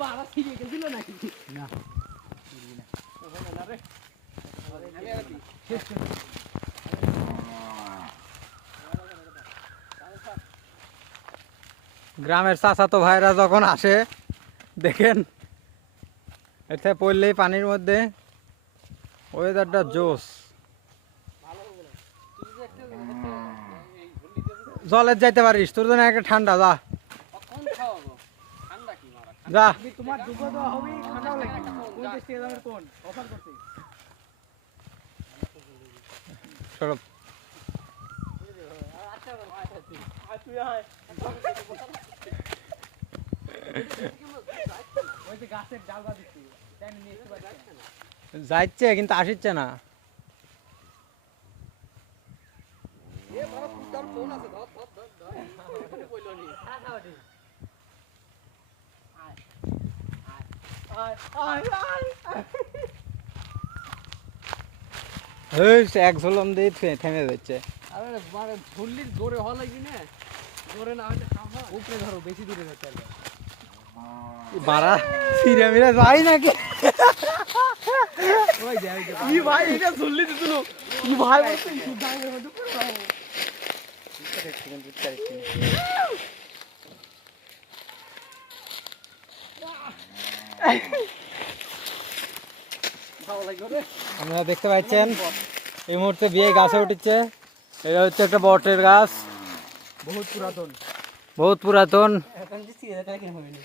বাড়া ছিড়ে গেছিল নাকি? না ওখানে না রে। আমি আর কি শেষ করে গ্রামের চাচাতো ভাইরা যখন আসে দেখেন এতে পড়লেই পানির মধ্যে ওয়েদারটা জোস। ভালো হবে না। তুই যে একটা এই ঝুলি দিয়ে জলের যাইতে পারিস, তোর জন্য একটা ঠান্ডা যা কখন খাওয়াবো? ঠান্ডা কি মারা? যা। তোমার দুটো দেওয়া হবে, ঠান্ডাও লাগবে। কোন দেশ থেকে যাবে কোন? অফার করতে। সরব। আচ্ছা ভাই, আয় তুই আয়। ওই যে গাছের ডাল বাঁধিছি, তাই নিয়ে একটু যাচ্ছে না। যাচ্ছে কিন্তু আসিচ্ছে না। এ বড় তোর ফোন আছে, ধর ধর ধর ধর। ওখানে কইলো নি। আয় আয় আয় আয়। এই এক ঝুলম দিয়ে থেমে যাচ্ছে। আরে মানে ঝুল্লির জোরে হওয়া লাগবে না, জোরে না হলে খাওয়া উপরে ধরো, বেশি দূরে যেতে হবে। বাড়া সিরে মিরে যাই নাকি? ওই যে ই ভাই এটা ঝুল্লি দিছিল, ই ভাই বলছে সুদাঙ্গের মধ্যে পড়ে যাও। ভালো লাগলো রে। আপনারা দেখতে পাচ্ছেন এই মুহূর্তে বিয়ে গাছে উঠেছে। এটা হচ্ছে একটা বটের গাছ, বহুত পুরাতন। বহুত পুরাতন। এখন যে সিগারেট কিনে হয়নি।